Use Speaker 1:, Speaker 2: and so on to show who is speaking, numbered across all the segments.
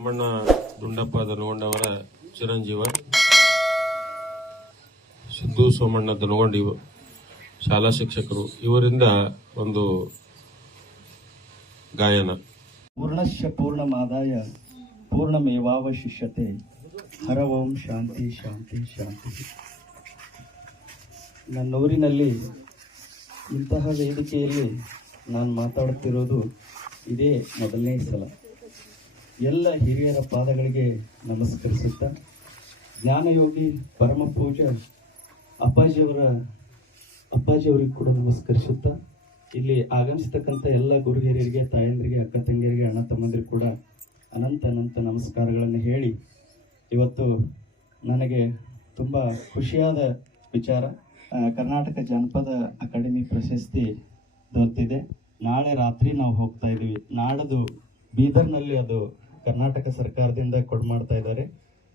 Speaker 1: ಸೋಮಣ್ಣ ದುಂಡಪ್ಪ ದನಗೊಂಡವರ ಚಿರಂಜೀವ, ಸಿದ್ದು ಸೋಮಣ್ಣ ದನಗೊಂಡ ಶಾಲಾ ಶಿಕ್ಷಕರು. ಇವರಿಂದ ಒಂದು ಗಾಯನ.
Speaker 2: ಪೂರ್ಣಶ್ಯ ಪೂರ್ಣಮಾದಾಯ ಪೂರ್ಣಮೇವಾವಶಿಷ್ಯತೆ ಹರ ಓಂ ಶಾಂತಿ ಶಾಂತಿ ಶಾಂತಿ. ನನ್ನೂರಿನಲ್ಲಿ ಇಂತಹ ವೇದಿಕೆಯಲ್ಲಿ ನಾನು ಮಾತಾಡುತ್ತಿರೋದು ಇದೇ ಮೊದಲನೇ ಸಲ. ಎಲ್ಲ ಹಿರಿಯರ ಪಾದಗಳಿಗೆ ನಮಸ್ಕರಿಸುತ್ತಾ, ಜ್ಞಾನಯೋಗಿ ಪರಮ ಪೂಜ ಅಪ್ಪಾಜಿಯವರ, ಅಪ್ಪಾಜಿಯವರಿಗೆ ಕೂಡ ನಮಸ್ಕರಿಸುತ್ತಾ, ಇಲ್ಲಿ ಆಗಮಿಸತಕ್ಕಂಥ ಎಲ್ಲ ಗುರು ಹಿರಿಯರಿಗೆ, ತಾಯಂದ್ರಿಗೆ, ಅಕ್ಕ ತಂಗಿಯರಿಗೆ, ಅಣ್ಣ ತಮ್ಮಂದಿರಿಗೆ ಕೂಡ ಅನಂತ ಅನಂತ ನಮಸ್ಕಾರಗಳನ್ನು ಹೇಳಿ, ಇವತ್ತು ನನಗೆ ತುಂಬ ಖುಷಿಯಾದ ವಿಚಾರ. ಕರ್ನಾಟಕ ಜಾನಪದ ಅಕಾಡೆಮಿ ಪ್ರಶಸ್ತಿ ದೊರೆತಿದೆ. ನಾಳೆ ರಾತ್ರಿ ನಾವು ಹೋಗ್ತಾ ಇದ್ದೀವಿ. ನಾಡದು ಬೀದರ್ನಲ್ಲಿ ಅದು ಕರ್ನಾಟಕ ಸರ್ಕಾರದಿಂದ ಕೊಡ್ ಮಾಡ್ತಾ ಇದ್ದಾರೆ.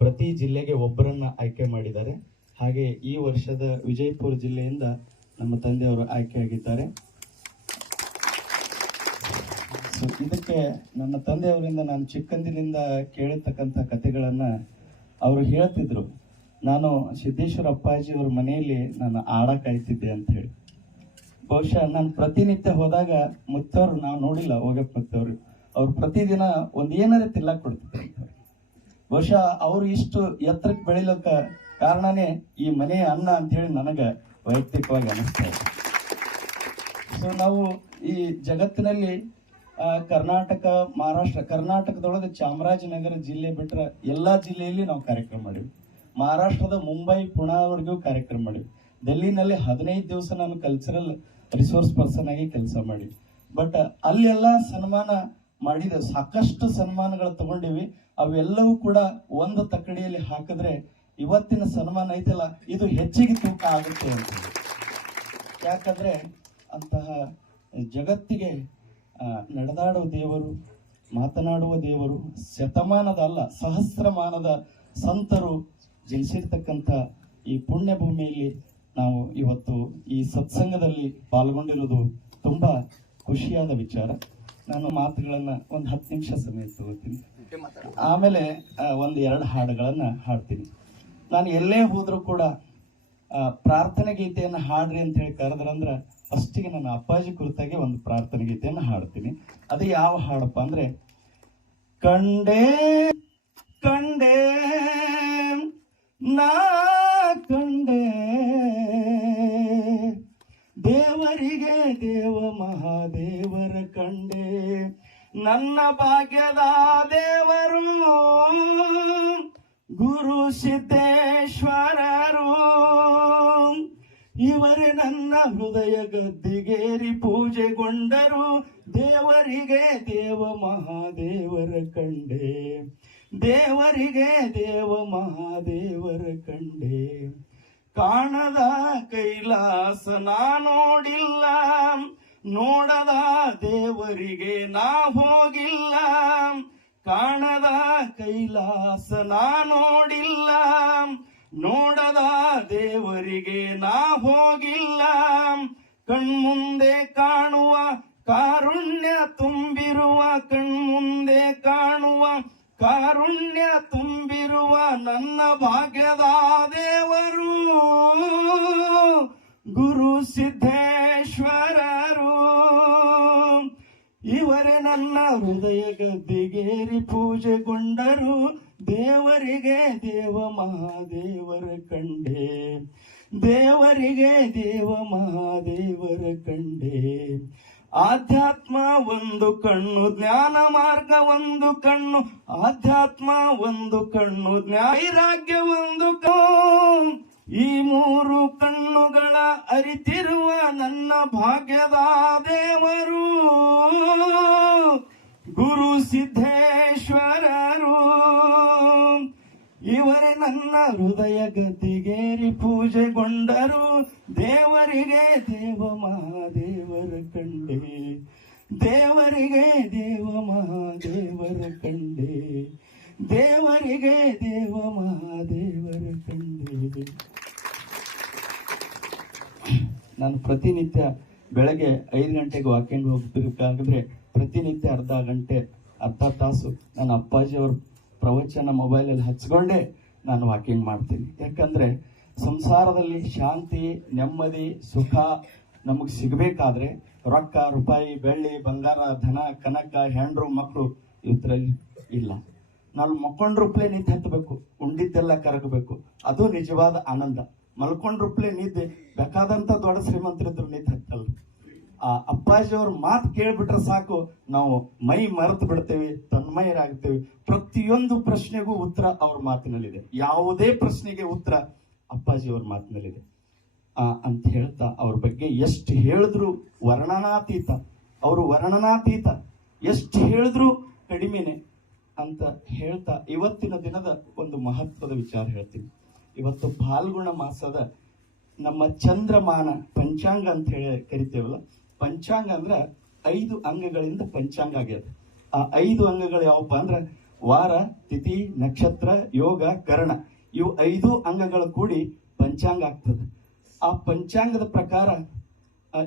Speaker 2: ಪ್ರತಿ ಜಿಲ್ಲೆಗೆ ಒಬ್ಬರನ್ನ ಆಯ್ಕೆ ಮಾಡಿದ್ದಾರೆ. ಹಾಗೆ ಈ ವರ್ಷದ ವಿಜಯಪುರ ಜಿಲ್ಲೆಯಿಂದ ನಮ್ಮ ತಂದೆಯವರು ಆಯ್ಕೆಯಾಗಿದ್ದಾರೆ. ಸೊ ಇದಕ್ಕೆ ನನ್ನ ತಂದೆಯವರಿಂದ ನಾನು ಚಿಕ್ಕಂದಿನಿಂದ ಕೇಳಿರ್ತಕ್ಕಂಥ ಕಥೆಗಳನ್ನ ಅವರು ಹೇಳ್ತಿದ್ರು. ನಾನು ಸಿದ್ದೇಶ್ವರ ಅಪ್ಪಾಜಿ ಅವ್ರ ಮನೆಯಲ್ಲಿ ನಾನು ಆಡ ಅಂತ ಹೇಳಿ. ಬಹುಶಃ ನಾನು ಪ್ರತಿನಿತ್ಯ ಹೋದಾಗ ಮುತ್ತವರು ನಾವು ನೋಡಿಲ್ಲ ಹೋಗಪ್ಪ ಅವ್ರು ಪ್ರತಿದಿನ ಒಂದ್ ಏನಾರೇ ತಿನ್ನಕ್ ಕೊಡ್ತಿದ್ರು. ಬಹುಶಃ ಅವರು ಇಷ್ಟು ಎತ್ತರಕ್ಕೆ ಬೆಳಿಲಕ್ಕ ಕಾರಣನೇ ಈ ಮನೆಯ ಅನ್ನ ಅಂತ ಹೇಳಿ ನನಗ ವೈಯಕ್ತಿಕವಾಗಿ ಅನಿಸ್ತಾ ಇದೆ. ಸೊ ನಾವು ಈ ಜಗತ್ತಿನಲ್ಲಿ ಕರ್ನಾಟಕ, ಮಹಾರಾಷ್ಟ್ರ, ಕರ್ನಾಟಕದೊಳಗೆ ಚಾಮರಾಜನಗರ ಜಿಲ್ಲೆ ಬಿಟ್ಟರೆ ಎಲ್ಲಾ ಜಿಲ್ಲೆಯಲ್ಲಿ ನಾವು ಕಾರ್ಯಕ್ರಮ ಮಾಡಿವಿ. ಮಹಾರಾಷ್ಟ್ರದ ಮುಂಬೈ ಪುಣಾವರೆಗೂ ಕಾರ್ಯಕ್ರಮ ಮಾಡಿವಿ. ಡೆಲ್ಲಿನಲ್ಲಿ ಹದಿನೈದು ದಿವಸ ನಾನು ಕಲ್ಚರಲ್ ರಿಸೋರ್ಸ್ ಪರ್ಸನ್ ಆಗಿ ಕೆಲಸ ಮಾಡಿ ಬಟ್ ಅಲ್ಲೆಲ್ಲ ಸನ್ಮಾನ ಮಾಡಿದ ಸಾಕಷ್ಟು ಸನ್ಮಾನಗಳು ತಗೊಂಡಿವಿ. ಅವೆಲ್ಲವೂ ಕೂಡ ಒಂದು ತಕ್ಕಡಿಯಲ್ಲಿ ಹಾಕಿದ್ರೆ ಇವತ್ತಿನ ಸನ್ಮಾನ ಐತಲ್ಲ, ಇದು ಹೆಚ್ಚಿಗೆ ತೂಕ ಆಗುತ್ತೆ ಅಂತ ಯಾಕಂದ್ರೆ ಅಂತಹ ಜಗತ್ತಿಗೆ ನಡೆದಾಡುವ ದೇವರು, ಮಾತನಾಡುವ ದೇವರು, ಶತಮಾನದ ಅಲ್ಲ, ಸಹಸ್ರಮಾನದ ಸಂತರು ಜನಿಸಿರ್ತಕ್ಕಂಥ ಈ ಪುಣ್ಯ ಭೂಮಿಯಲ್ಲಿ ನಾವು ಇವತ್ತು ಈ ಸತ್ಸಂಗದಲ್ಲಿ ಪಾಲ್ಗೊಂಡಿರೋದು ತುಂಬ ಖುಷಿಯಾದ ವಿಚಾರ. ನಾನು ಮಾತುಗಳನ್ನ ಒಂದು ಹತ್ತು ನಿಮಿಷ ಸಮಯ ತಗೋತೀನಿ. ಆಮೇಲೆ ಒಂದು ಎರಡು ಹಾಡುಗಳನ್ನ ಹಾಡ್ತೀನಿ. ನಾನು ಎಲ್ಲೇ ಹೋದ್ರು ಕೂಡ ಪ್ರಾರ್ಥನೆ ಗೀತೆಯನ್ನು ಹಾಡ್ರಿ ಅಂತ ಹೇಳಿ ಕರೆದ್ರಂದ್ರೆ ಫಸ್ಟಿಗೆ ನನ್ನ ಅಪ್ಪಾಜಿ ಕುರಿತಾಗಿ ಒಂದು ಪ್ರಾರ್ಥನೆ ಗೀತೆಯನ್ನು ಹಾಡ್ತೀನಿ. ಅದು ಯಾವ ಹಾಡಪ್ಪ ಅಂದ್ರೆ ಕಂಡೇ ಕಂಡೇ ನಾ ದೇವರಿಗೆ ದೇವ ಮಹಾದೇವರ ಕಂಡೆ. ನನ್ನ ಭಾಗ್ಯದ ದೇವರು ಗುರು ಸಿದ್ದೇಶ್ವರರು. ಇವರೇ ನನ್ನ ಹೃದಯ ಗದ್ದಿಗೇರಿ ಪೂಜೆಗೊಂಡರು. ದೇವರಿಗೆ ದೇವ ಮಹಾದೇವರ ಕಂಡೆ. ದೇವರಿಗೆ ದೇವ ಮಹಾದೇವರ ಕಂಡೆ. ಕಾಣದ ಕೈಲಾಸ ನಾ ನೋಡಿಲ್ಲ. ನೋಡದ ದೇವರಿಗೆ ನಾ ಹೋಗಿಲ್ಲ. ಕಾಣದ ಕೈಲಾಸ ನಾ ನೋಡಿಲ್ಲ. ನೋಡದ ದೇವರಿಗೆ ನಾ ಹೋಗಿಲ್ಲ. ಕಣ್ಮುಂದೆ ಕಾಣುವ ಕಾರುಣ್ಯ ತುಂಬಿರುವ, ಕಣ್ಮುಂದೆ ಕಾಣುವ ಕಾರುಣ್ಯ ತುಂಬಿರುವ ನನ್ನ ಭಾಗ್ಯದ ದೇವರು ಗುರು ಸಿದ್ದೇಶ್ವರರು. ಇವರೇ ನನ್ನ ಹೃದಯ ಗದ್ದಿಗೇರಿ ಪೂಜೆಗೊಂಡರು. ದೇವರಿಗೆ ದೇವ ಮಹಾದೇವರ ಕಂಡೆ. ದೇವರಿಗೆ ದೇವ ಮಹಾದೇವರ ಕಂಡೆ. ಆಧ್ಯಾತ್ಮ ಒಂದು ಕಣ್ಣು, ಜ್ಞಾನ ಮಾರ್ಗ ಒಂದು ಕಣ್ಣು, ಆಧ್ಯಾತ್ಮ ಒಂದು ಕಣ್ಣು ವೈರಾಗ್ಯ ಒಂದು ಕಣ್ಣು. ಈ ಮೂರು ಕಣ್ಣುಗಳ ಅರಿತಿರುವ ನನ್ನ ಭಾಗ್ಯದ ದೇವರು. ಗುರು ಸಿದ್ದೇಶ್ವರರು ನನ್ನ ಹೃದಯ ಗತಿಗೇರಿ ಪೂಜೆಗೊಂಡರು ದೇವರಿಗೆ ದೇವ ಮಹಾದೇವರ ಕಂಡೆ. ದೇವರಿಗೆ ದೇವ ಮಹಾದೇವರ ಕಂಡೆ. ದೇವರಿಗೆ ದೇವ ಮಹಾದೇವರ ಕಂಡೆ. ನಾನು ಪ್ರತಿನಿತ್ಯ ಬೆಳಗ್ಗೆ ಐದು ಗಂಟೆಗೆ ವಾಕಿಂಗ್ ಹೋಗ್ಬೇಕಾಗಿದ್ರೆ ಪ್ರತಿನಿತ್ಯ ಅರ್ಧ ಗಂಟೆ, ಅರ್ಧ ತಾಸು ನನ್ನ ಅಪ್ಪಾಜಿ ಅವ್ರ ಪ್ರವಚನ ಮೊಬೈಲಲ್ಲಿ ಹಚ್ಕೊಂಡೇ ನಾನು ವಾಕಿಂಗ್ ಮಾಡ್ತೀನಿ. ಯಾಕಂದ್ರೆ ಸಂಸಾರದಲ್ಲಿ ಶಾಂತಿ, ನೆಮ್ಮದಿ, ಸುಖ ನಮಗೆ ಸಿಗಬೇಕಾದ್ರೆ ರೊಕ್ಕ, ರೂಪಾಯಿ, ಬೆಳ್ಳಿ, ಬಂಗಾರ, ಧನ, ಕನಕ, ಹೆಂಡ್ರು ಮಕ್ಕಳು ಇದರಲ್ಲಿ ಇಲ್ಲ. ನಾವು ಮಕ್ಕೊಂಡ್ರೂಪ್ಲೆ ನಿದ್ದೆ ಹತ್ತಬೇಕು ಉಂಡಿದ್ದೆಲ್ಲ ಕರಗಬೇಕು. ಅದು ನಿಜವಾದ ಆನಂದ. ಮಲ್ಕೊಂಡ್ರುಪ್ಲೆ ನಿದ್ದೆ. ಬೇಕಾದಂಥ ದೊಡ್ಡ ಶ್ರೀಮಂತರಿದ್ರು ನಿದ್ದೆ. ಆ ಅಪ್ಪಾಜಿಯವ್ರ ಮಾತು ಕೇಳ್ಬಿಟ್ರೆ ಸಾಕು ನಾವು ಮೈ ಮರೆತು ಬಿಡ್ತೇವೆ ತನ್ಮಯರಾಗ್ತೇವೆ. ಪ್ರತಿಯೊಂದು ಪ್ರಶ್ನೆಗೂ ಉತ್ತರ ಅವ್ರ ಮಾತಿನಲ್ಲಿದೆ. ಯಾವುದೇ ಪ್ರಶ್ನೆಗೆ ಉತ್ತರ ಅಪ್ಪಾಜಿಯವ್ರ ಮಾತಿನಲ್ಲಿದೆ. ಆ, ಅಂತ ಹೇಳ್ತಾ ಅವ್ರ ಬಗ್ಗೆ ಎಷ್ಟು ಹೇಳಿದ್ರು ವರ್ಣನಾತೀತ. ಅವರು ವರ್ಣನಾತೀತ. ಎಷ್ಟು ಹೇಳಿದ್ರು ಕಡಿಮೆನೆ ಅಂತ ಹೇಳ್ತಾ ಇವತ್ತಿನ ದಿನದ ಒಂದು ಮಹತ್ವದ ವಿಚಾರ ಹೇಳ್ತೀನಿ. ಇವತ್ತು ಫಾಲ್ಗುಣ ಮಾಸದ ನಮ್ಮ ಚಂದ್ರಮಾನ ಪಂಚಾಂಗ ಅಂತ ಹೇಳಿ ಕರಿತೇವಲ್ಲ ಪಂಚಾಂಗ ಅಂದ್ರೆ ಐದು ಅಂಗಗಳಿಂದ ಪಂಚಾಂಗ ಆಗ್ಯದ. ಆ ಐದು ಅಂಗಗಳು ಯಾವಪ್ಪ ಅಂದ್ರೆ ವಾರ, ತಿಥಿ, ನಕ್ಷತ್ರ, ಯೋಗ, ಕರಣ. ಇವು ಐದು ಅಂಗಗಳು ಕೂಡಿ ಪಂಚಾಂಗ ಆಗ್ತದೆ. ಆ ಪಂಚಾಂಗದ ಪ್ರಕಾರ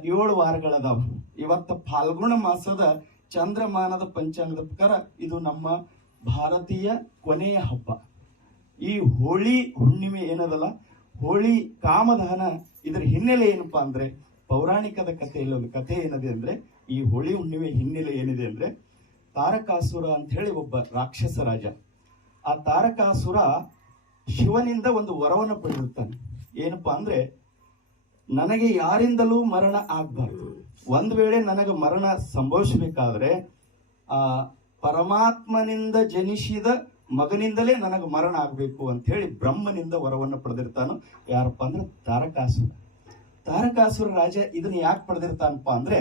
Speaker 2: ಏಳು ವಾರಗಳದಾವ. ಇವತ್ತು ಫಾಲ್ಗುಣ ಮಾಸದ ಚಂದ್ರಮಾನದ ಪಂಚಾಂಗದ ಪ್ರಕಾರ ಇದು ನಮ್ಮ ಭಾರತೀಯ ಕೊನೆಯ ಹಬ್ಬ. ಈ ಹೋಳಿ ಹುಣ್ಣಿಮೆ ಏನದಲ್ಲ, ಹೋಳಿ ಕಾಮದಹನ ಇದರ ಹಿನ್ನೆಲೆ ಏನಪ್ಪಾ ಅಂದ್ರೆ ಪೌರಾಣಿಕದ ಕಥೆಯಲ್ಲಿ ಒಂದು ಕಥೆ ಏನಿದೆ ಅಂದ್ರೆ, ಈ ಹೋಳಿ ಹುಣ್ಣಿಮೆ ಹಿನ್ನೆಲೆ ಏನಿದೆ ಅಂದ್ರೆ, ತಾರಕಾಸುರ ಅಂತ ಹೇಳಿ ಒಬ್ಬ ರಾಕ್ಷಸ ರಾಜ. ಆ ತಾರಕಾಸುರ ಶಿವನಿಂದ ಒಂದು ವರವನ್ನು ಪಡೆದಿರ್ತಾನೆ ಏನಪ್ಪಾ ಅಂದ್ರೆ, ನನಗೆ ಯಾರಿಂದಲೂ ಮರಣ ಆಗ್ಬಾರ್ದು. ಒಂದು ವೇಳೆ ನನಗೆ ಮರಣ ಸಂಭವಿಸಬೇಕಾದ್ರೆ, ಆ ಪರಮಾತ್ಮನಿಂದ ಜನಿಸಿದ ಮಗನಿಂದಲೇ ನನಗೆ ಮರಣ ಆಗಬೇಕು ಅಂತ ಹೇಳಿ ಬ್ರಹ್ಮನಿಂದ ವರವನ್ನು ಪಡೆದಿರ್ತಾನೋ, ಯಾರಪ್ಪ ಅಂದ್ರೆ ತಾರಕಾಸುರ. ತಾರಕಾಸುರ ರಾಜ ಇದನ್ನ ಯಾಕೆ ಪಡೆದಿರ್ತಾನಪ್ಪ ಅಂದ್ರೆ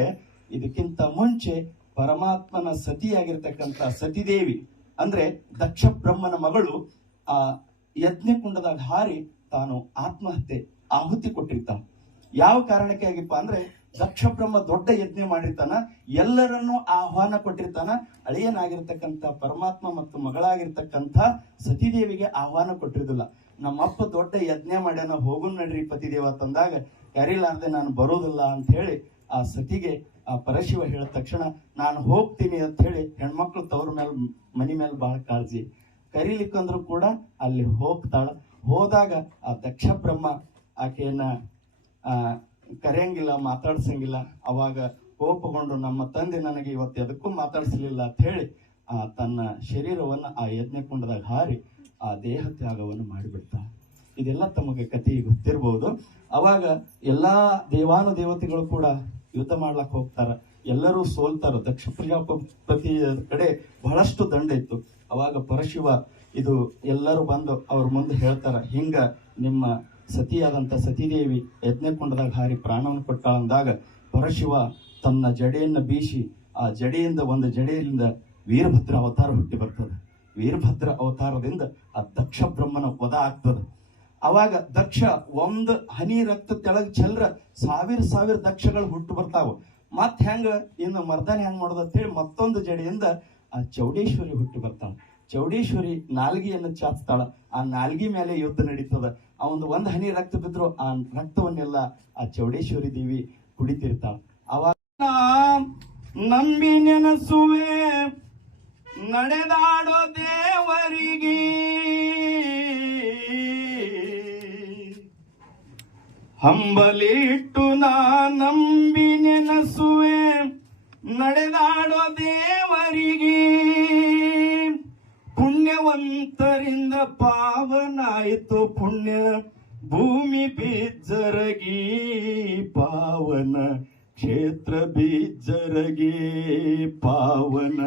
Speaker 2: ಇದಕ್ಕಿಂತ ಮುಂಚೆ ಪರಮಾತ್ಮನ ಸತಿಯಾಗಿರ್ತಕ್ಕಂಥ ಸತಿದೇವಿ ಅಂದ್ರೆ ದಕ್ಷ ಬ್ರಹ್ಮನ ಮಗಳು ಆ ಯಜ್ಞಕುಂಡದಾಗ ಹಾರಿ ತಾನು ಆತ್ಮಹತ್ಯೆ, ಆಹುತಿ ಕೊಟ್ಟಿರ್ತಾನ. ಯಾವ ಕಾರಣಕ್ಕೆ ಆಗಿಪ್ಪ ಅಂದ್ರೆ ದಕ್ಷ ಬ್ರಹ್ಮ ದೊಡ್ಡ ಯಜ್ಞ ಮಾಡಿರ್ತಾನ, ಎಲ್ಲರನ್ನೂ ಆಹ್ವಾನ ಕೊಟ್ಟಿರ್ತಾನ ಅಳಿಯನಾಗಿರ್ತಕ್ಕಂಥ ಪರಮಾತ್ಮ ಮತ್ತು ಮಗಳಾಗಿರ್ತಕ್ಕಂಥ ಸತಿದೇವಿಗೆ ಆಹ್ವಾನ ಕೊಟ್ಟಿರುದಿಲ್ಲ. ನಮ್ಮಪ್ಪ ದೊಡ್ಡ ಯಜ್ಞ ಮಾಡ್ಯಾನ, ಹೋಗುನ್ ನಡ್ರಿ ಪತಿದೇವ ತಂದಾಗ ಕರೀಲಾರ್ದೆ ನಾನು ಬರೋದಿಲ್ಲ ಅಂತ ಹೇಳಿ ಆ ಸತಿಗೆ ಆ ಪರಶಿವ ಹೇಳಿದ ತಕ್ಷಣ, ನಾನು ಹೋಗ್ತೀನಿ ಅಂತ ಹೇಳಿ ಹೆಣ್ಮಕ್ಳು ತವ್ರ ಮೇಲೆ ಮನಿ ಮೇಲೆ ಬಹಳ ಕಾಳಜಿ. ಕರೀಲಿಕ್ಕಂದ್ರೂ ಕೂಡ ಅಲ್ಲಿ ಹೋಗ್ತಾಳ. ಹೋದಾಗ ಆ ದಕ್ಷ ಬ್ರಹ್ಮ ಆಕೆಯನ್ನ, ಆ, ಕರೆಯಂಗಿಲ್ಲ, ಮಾತಾಡ್ಸಂಗಿಲ್ಲ. ಅವಾಗ ಕೋಪಗೊಂಡು, ನಮ್ಮ ತಂದೆ ನನಗೆ ಇವತ್ತು ಎದಕ್ಕೂ ಮಾತಾಡಿಸಲಿಲ್ಲ ಅಂತ ಹೇಳಿ ಆ ತನ್ನ ಶರೀರವನ್ನು ಆ ಯಜ್ಞಕುಂಡದಾಗ ಹಾರಿ ಆ ದೇಹ ತ್ಯಾಗವನ್ನು ಮಾಡಿಬಿಡ್ತಾ. ಇದೆಲ್ಲ ತಮಗೆ ಕಥೆ ಗೊತ್ತಿರಬಹುದು ಅವಾಗ ಎಲ್ಲಾ ದೇವಾನು ದೇವತೆಗಳು ಕೂಡ ಯುದ್ಧ ಮಾಡ್ಲಕ್ಕೆ ಹೋಗ್ತಾರೆ. ಎಲ್ಲರೂ ಸೋಲ್ತಾರ. ದಕ್ಷ ಪ್ರಜಾಪತಿ ಕಡೆ ಬಹಳಷ್ಟು ದಂಡ ಇತ್ತು. ಅವಾಗ ಪರಶಿವ ಇದು ಎಲ್ಲರೂ ಬಂದು ಅವ್ರ ಮುಂದೆ ಹೇಳ್ತಾರೆ, ಹಿಂಗ ನಿಮ್ಮ ಸತಿಯಾದಂತ ಸತಿದೇವಿ ಯಜ್ಞಕೊಂಡದಾಗ ಹಾರಿ ಪ್ರಾಣವನ್ನು ಕೊಟ್ಟಾಳಂದಾಗ ಪರಶಿವ ತನ್ನ ಜಡೆಯನ್ನು ಬೀಸಿ ಆ ಜಡೆಯಿಂದ ಒಂದು ಜಡೆಯಿಂದ ವೀರಭದ್ರ ಅವತಾರ ಹುಟ್ಟಿ ಬರ್ತದೆ. ವೀರಭದ್ರ ಅವತಾರದಿಂದ ಆ ದಕ್ಷ ಬ್ರಹ್ಮನ ವಧ ಆಗ್ತದೆ. ಅವಾಗ ದಕ್ಷ ಒಂದು ಹನಿ ರಕ್ತ ತೆಳಗ್ ಚೆಲ್ರ ಸಾವಿರ ಸಾವಿರ ದಕ್ಷಗಳು ಹುಟ್ಟು ಬರ್ತಾವ. ಮತ್ ಹೆಂಗ? ಇನ್ನು ಮರ್ದನೆ ಹೆಂಗ್ ಮಾಡೋದು ಅಂತೇಳಿ ಮತ್ತೊಂದು ಜಡೆಯಿಂದ ಆ ಚೌಡೇಶ್ವರಿ ಹುಟ್ಟು ಬರ್ತಾಳ ಚೌಡೇಶ್ವರಿ ನಾಲ್ಗಿಯನ್ನು ಚಾಚ್ತಾಳ. ಆ ನಾಲ್ಗಿ ಮೇಲೆ ಯುದ್ಧ ನಡೀತದ. ಆ ಒಂದು ಒಂದ್ ಹನಿ ರಕ್ತ ಬಿದ್ರು ಆ ರಕ್ತವನ್ನೆಲ್ಲ ಆ ಚೌಡೇಶ್ವರಿ ದೇವಿ ಕುಡಿತಿರ್ತಾಳ. ಅವಾಗ ನಂಬಿ ನೆನಸುವೆ ನಡೆದಾಡೋ ಹಂಬಲಿಟ್ಟು ನಾ ನಂಬಿ ನೆನಸುವೆ, ನಡೆದಾಡೋ ದೇವರಿಗೆ. ಪುಣ್ಯವಂತರಿಂದ ಪಾವನಾಯಿತು ಪುಣ್ಯ, ಭೂಮಿ ಬೀಜರಗಿ ಪಾವನ, ಕ್ಷೇತ್ರ ಬೀಜರಗಿ ಪಾವನ.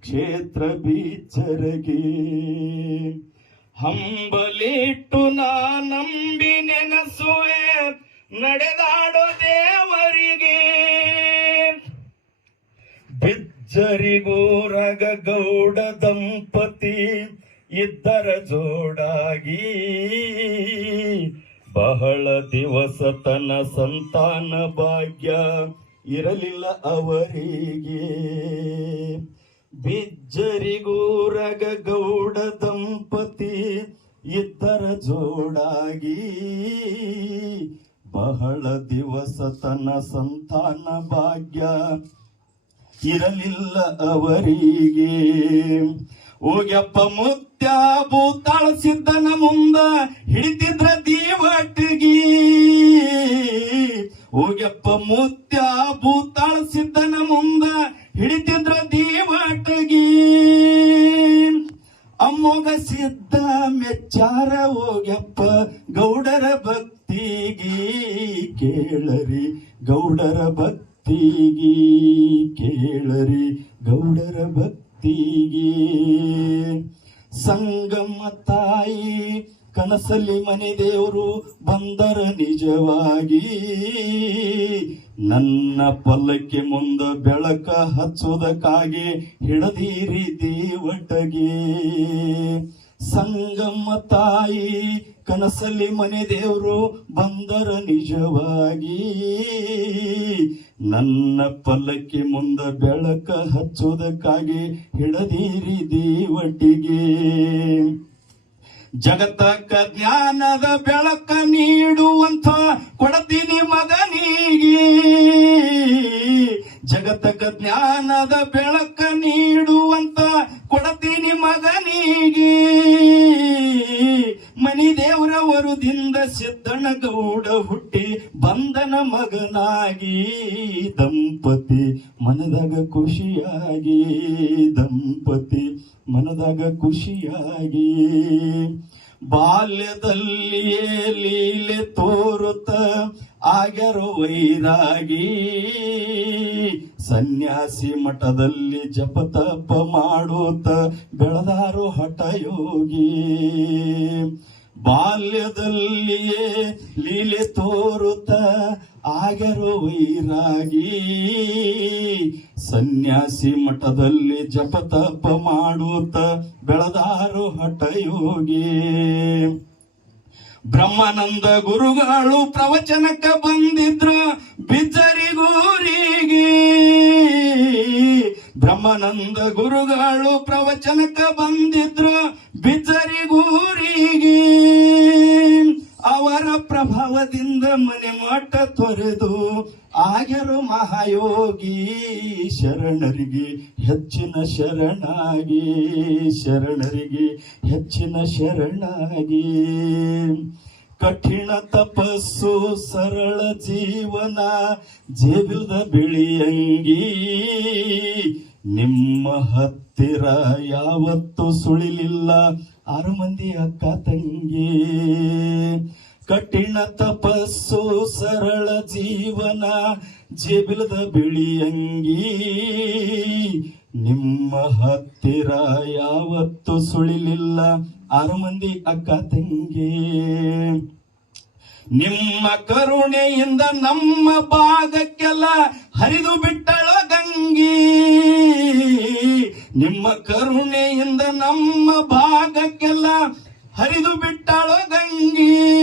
Speaker 2: ಕ್ಷೇತ್ರ ಬೀಚರಗಿ. ಹಂಬಲಿಟ್ಟು ನಾ ನಂಬಿ ನೆನಸುವೆ, ನಡೆದಾಡೋ ದೇವರಿಗೆ. ಬಿಜ್ಜರಿಗೂರಗ ಗೌಡ ದಂಪತಿ ಇದ್ದರ ಜೋಡಾಗಿ. ಬಹಳ ದಿವಸ ತನ್ನ ಸಂತಾನ ಭಾಗ್ಯ ಇರಲಿಲ್ಲ ಅವರಿಗೆ. ಬಿಜ್ಜರಿಗೂರಗ ಗೌಡ ದಂಪತಿ ಇದ್ದರ ಜೋಡಾಗಿ ಬಹಳ ದಿವಸ ತನ್ನ ಸಂತಾನ ಭಾಗ್ಯ ಇರಲಿಲ್ಲ ಅವರಿಗೆ. ಹೋಗ್ಯಪ್ಪ ಮುತ್ಯ ಭೂತಾಳ ಸಿದ್ದನ ಮುಂದ ಹಿಡಿತಿದ್ರ ದೀವಟ್ಟಿಗಿ ಹೋಗ್ಯಪ್ಪ ಮುತ್ಯ ಭೂತಾಳ ಸಿದ್ದನ ಮುಂದ ಹಿಡಿತಿದ್ರ ದೀವಾಟಗಿ. ಅಮ್ಮೋಗ ಸಿದ್ಧ ಮೆಚ್ಚಾರ ಹೋಗ್ಯಪ್ಪ ಗೌಡರ ಭಕ್ತಿಗಿ ಕೇಳರಿ ಗೌಡರ ಭಕ್ತಿಗಿ. ಬೆಳಕ ಹಚ್ಚುವುದಕ್ಕಾಗಿ ಹಿಡದೀರಿ ದೇವಟಗೆ. ಸಂಗಮ್ಮ ತಾಯಿ, ಕನಸಲ್ಲಿ ಮನೆ ದೇವರು ಬಂದರ ನಿಜವಾಗಿ. ನನ್ನ ಪಲ್ಲಕ್ಕಿ ಮುಂದ ಬೆಳಕ ಹಚ್ಚುವುದಕ್ಕಾಗಿ ಹಿಡದೀರಿ ದೇವಟಿಗೆ. ಜಗತ್ತಕ್ಕ ಜ್ಞಾನದ ಬೆಳಕ ನೀಡುವಂತ ಕೊಡತೀನಿ ಮಗನಿಗೆ. ಜಗತ್ತಕ್ಕ ಜ್ಞಾನದ ಬೆಳಕ ನೀಡುವಂತ ಕೊಡತೀನಿ ಮಗನಿಗೆ ಮನಿ ದೇವರ ವರುದಿಂದ ಸಿದ್ದಣ ಗೌಡ ಹುಟ್ಟಿ ಬಂದನ ಮಗನಾಗಿ. ದಂಪತಿ ಮನದಾಗ ಖುಷಿಯಾಗಿ. ದಂಪತಿ ಮನದಾಗ ಖುಷಿಯಾಗಿ. ಬಾಲ್ಯದಲ್ಲಿಯೇ ಲೀಲೆ ತೋರುತ್ತ ಆಗ್ಯರು ವೈರಾಗಿ. ಸನ್ಯಾಸಿ ಮಠದಲ್ಲಿ ಜಪ ತಪ ಮಾಡುತ್ತ ಬೆಳೆದಾರೋ ಹಠಯೋಗಿ. ಬಾಲ್ಯದಲ್ಲಿಯೇ ಲೀಲೆ ತೋರುತ್ತ ಆಗ್ಯರೋ ವೈರಾಗಿ, ಸನ್ಯಾಸಿ ಮಠದಲ್ಲಿ ಜಪ ತಪ ಮಾಡುತ್ತ ಬೆಳೆದಾರು ಹಠಯೋಗಿ. ಬ್ರಹ್ಮಾನಂದ ಗುರುಗಳು ಪ್ರವಚನಕ್ಕ ಬಂದಿದ್ರು ಬಿಜ್ಜರಿಗೂರಿಗೆ ಬ್ರಹ್ಮಾನಂದ ಗುರುಗಳು ಪ್ರವಚನಕ್ಕ ಬಂದಿದ್ರು ಬಿಜ್ಜರಿಗೂರಿಗೆ ಅವರ ಪ್ರಭಾವದಿಂದ ಮನೆ ಮಠ ತೊರೆದು ಆಗಿರೋ ಮಹಾಯೋಗಿ ಶರಣರಿಗೆ ಹೆಚ್ಚಿನ ಶರಣಾಗಿ, ಶರಣರಿಗೆ ಹೆಚ್ಚಿನ ಶರಣಾಗಿ. ಕಠಿಣ ತಪಸ್ಸು ಸರಳ ಜೀವನ ಜೀವದ ಬಿಳಿಯಂಗಿ ನಿಮ್ಮ ಹತ್ತಿರ ಯಾವತ್ತು ಸುಳಿಲಿಲ್ಲ ಆರು ಮಂದಿ ಅಕ್ಕ ತಂಗಿ. ಕಠಿಣ ತಪಸ್ಸು ಸರಳ ಜೀವನ, ಜೇಬಿಲದ ಬಿಳಿಯಂಗಿ ನಿಮ್ಮ ಹತ್ತಿರ ಯಾವತ್ತು ಸುಳಿಲಿಲ್ಲ, ಆರು ಮಂದಿ ಅಕ್ಕ ತಂಗಿ. ನಿಮ್ಮ ಕರುಣೆಯಿಂದ ನಮ್ಮ ಭಾಗಕ್ಕೆಲ್ಲ ಹರಿದು ಬಿಟ್ಟಳ ಗಂಗಿ. ನಿಮ್ಮ ಕರುಣೆಯಿಂದ ನಮ್ಮ ಭಾಗಕ್ಕೆಲ್ಲ ಹರಿದು ಬಿಟ್ಟಳ ಗಂಗಿ.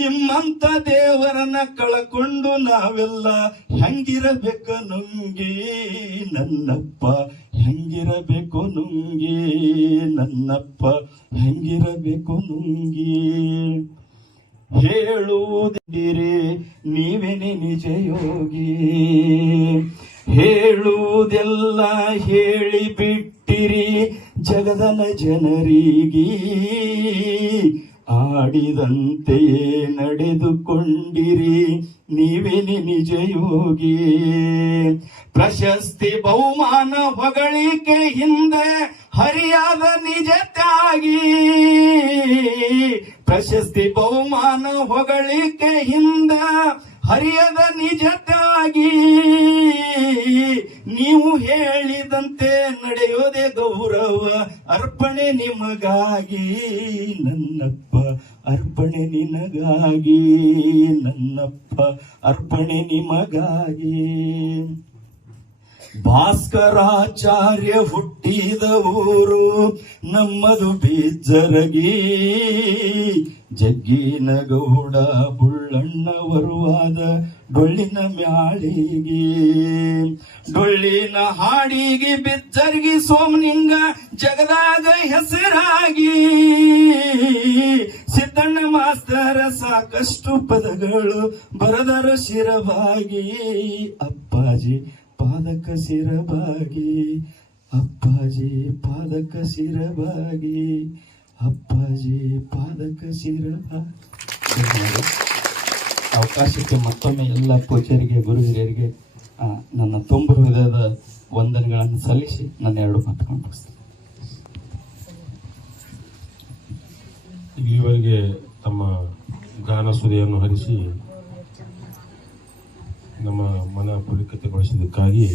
Speaker 2: ನಿಮ್ಮಂತ ದೇವರನ್ನ ಕಳಕೊಂಡು ನಾವೆಲ್ಲ ಹೆಂಗಿರಬೇಕು ನುಂಗಿ? ನನ್ನಪ್ಪ ಹೆಂಗಿರಬೇಕು ನುಂಗಿ? ನನ್ನಪ್ಪ ಹೆಂಗಿರಬೇಕು ನುಂಗಿ? ಹೇಳುವುದಿರಿ ನೀವೇನೆ ನಿಜ ಯೋಗಿ. ಹೇಳುವುದೆಲ್ಲ ಹೇಳಿಬಿಟ್ಟಿರಿ ಜಗದನ ಜನರಿಗೆ. ಆಡಿದಂತೆಯೇ ನಡೆದುಕೊಂಡಿರಿ ನೀವೇನೆ ನಿಜ ಯೋಗಿ ಪ್ರಶಸ್ತಿ ಬಹುಮಾನ ಹೊಗಳಿಕೆ ಹಿಂದೆ ಹರಿಯಾದ ನಿಜ ತ್ಯಾಗಿ. ಪ್ರಶಸ್ತಿ ಬಹುಮಾನ ಹೊಗಳಿಕೆ ಹಿಂದ ಹರಿಯದ ನಿಜಕ್ಕಾಗಿ ನೀವು ಹೇಳಿದಂತೆ ನಡೆಯೋದೆ ಗೌರವ ಅರ್ಪಣೆ ನಿಮಗಾಗಿ. ನನ್ನಪ್ಪ ಅರ್ಪಣೆ ನಿನಗಾಗಿ. ನನ್ನಪ್ಪ ಅರ್ಪಣೆ ನಿಮಗಾಗಿ. ಭಾಸ್ಕರಾಚಾರ್ಯ ಹುಟ್ಟಿದ ಊರು ನಮ್ಮದು ಬಿಜ್ಜರಗಿ. ಜಗ್ಗಿನಗೌಡ ಬುಳ್ಳಣ್ಣವರುವಾದ ಡೊಳ್ಳಿನ ಮ್ಯಾಳಿಗೆ. ಡೊಳ್ಳಿನ ಹಾಡಿಗೆ ಬಿಜ್ಜರ್ಗಿ ಸೋಮನಿಂಗ ಜಗದಾಗ ಹೆಸರಾಗಿ. ಸಿದ್ದಣ್ಣ ಮಾಸ್ತರ ಸಾಕಷ್ಟು ಪದಗಳು ಬರದರ ಶಿರವಾಗಿ. ಅಪ್ಪಾಜಿ ಪಾದಕ ಸಿರಬಾಗಿ ಅಪ್ಪಾಜಿ ಪಾದಕ ಸಿರಬಾಗಿ ಅಪ್ಪಾಜಿ ಪಾದಕ ಸಿರಬಾಗಿ. ಅವಕಾಶಕ್ಕೆ ಮತ್ತೊಮ್ಮೆ ಎಲ್ಲ ಪೂಜರಿಗೆ ಗುರು ಹಿರಿಯರಿಗೆ ನನ್ನ ತುಂಬು ಹೃದಯದ ವಂದನೆಗಳನ್ನು ಸಲ್ಲಿಸಿ ನನ್ನ ಎರಡು ಮಾತುಗಳನ್ನು ಮುಗಿಸ್ತೇನೆ.
Speaker 1: ಇಲ್ಲಿವರೆಗೆ ತಮ್ಮ ಗಾನ ಸುದೆಯನ್ನು ಹರಿಸಿ ನಮ್ಮ ಪುಲಿಕತೆಗೊಳಿಸಿದ್ದಕ್ಕಾಗಿ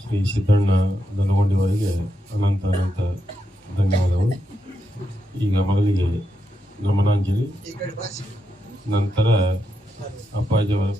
Speaker 1: ಶ್ರೀ ಸಿದ್ದಣ್ಣ ದನಗೊಂಡಿವರಿಗೆ ಅನಂತ ಅನಂತ ಧನ್ಯವಾದಗಳು. ಈಗ ಮೊದಲಿಗೆ ನಮನಾಂಜಲಿ. ನಂತರ ಅಪ್ಪಾಜಿಯವರ